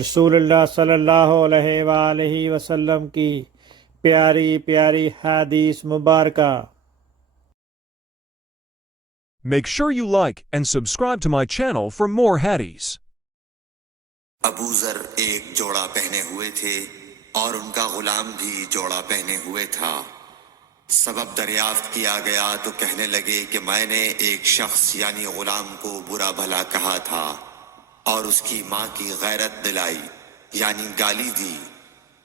رسول اللہ صلی اللہ علیہ وآلہ وسلم کی پیاری پیاری حدیث مبارکہ۔ Make sure you like and subscribe to my channel for more hadiths. ابو ذر ایک جوڑا پہنے ہوئے تھے اور ان کا غلام بھی جوڑا پہنے ہوئے تھا۔ سبب دریافت کیا گیا تو کہنے لگے کہ میں نے ایک شخص یعنی غلام کو برا بھلا کہا تھا اور اس کی ماں کی غیرت دلائی یعنی گالی دی،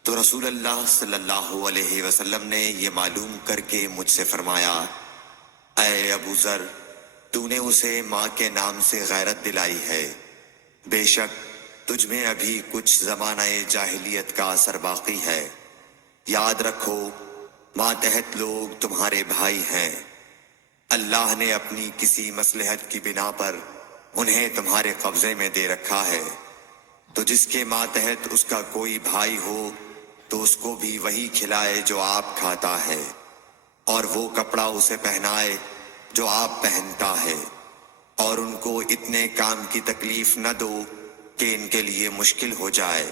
تو رسول اللہ صلی اللہ علیہ وسلم نے یہ معلوم کر کے مجھ سے فرمایا، اے ابو ذر، تو نے اسے ماں کے نام سے غیرت دلائی ہے، بے شک تجھ میں ابھی کچھ زمانہ جاہلیت کا اثر باقی ہے۔ یاد رکھو ماتحت لوگ تمہارے بھائی ہیں، اللہ نے اپنی کسی مصلحت کی بنا پر انہیں تمہارے قبضے میں دے رکھا ہے، تو جس کے ماتحت اس کا کوئی بھائی ہو تو اس کو بھی وہی کھلائے جو آپ کھاتا ہے، اور وہ کپڑا اسے پہنائے جو آپ پہنتا ہے، اور ان کو اتنے کام کی تکلیف نہ دو کہ ان کے لیے مشکل ہو جائے،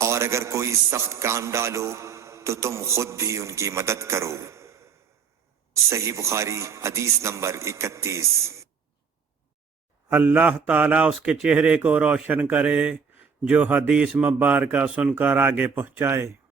اور اگر کوئی سخت کام ڈالو تو تم خود بھی ان کی مدد کرو۔ صحیح بخاری حدیث نمبر 31۔ اللہ تعالیٰ اس کے چہرے کو روشن کرے جو حدیث مبارکہ سن کر آگے پہنچائے۔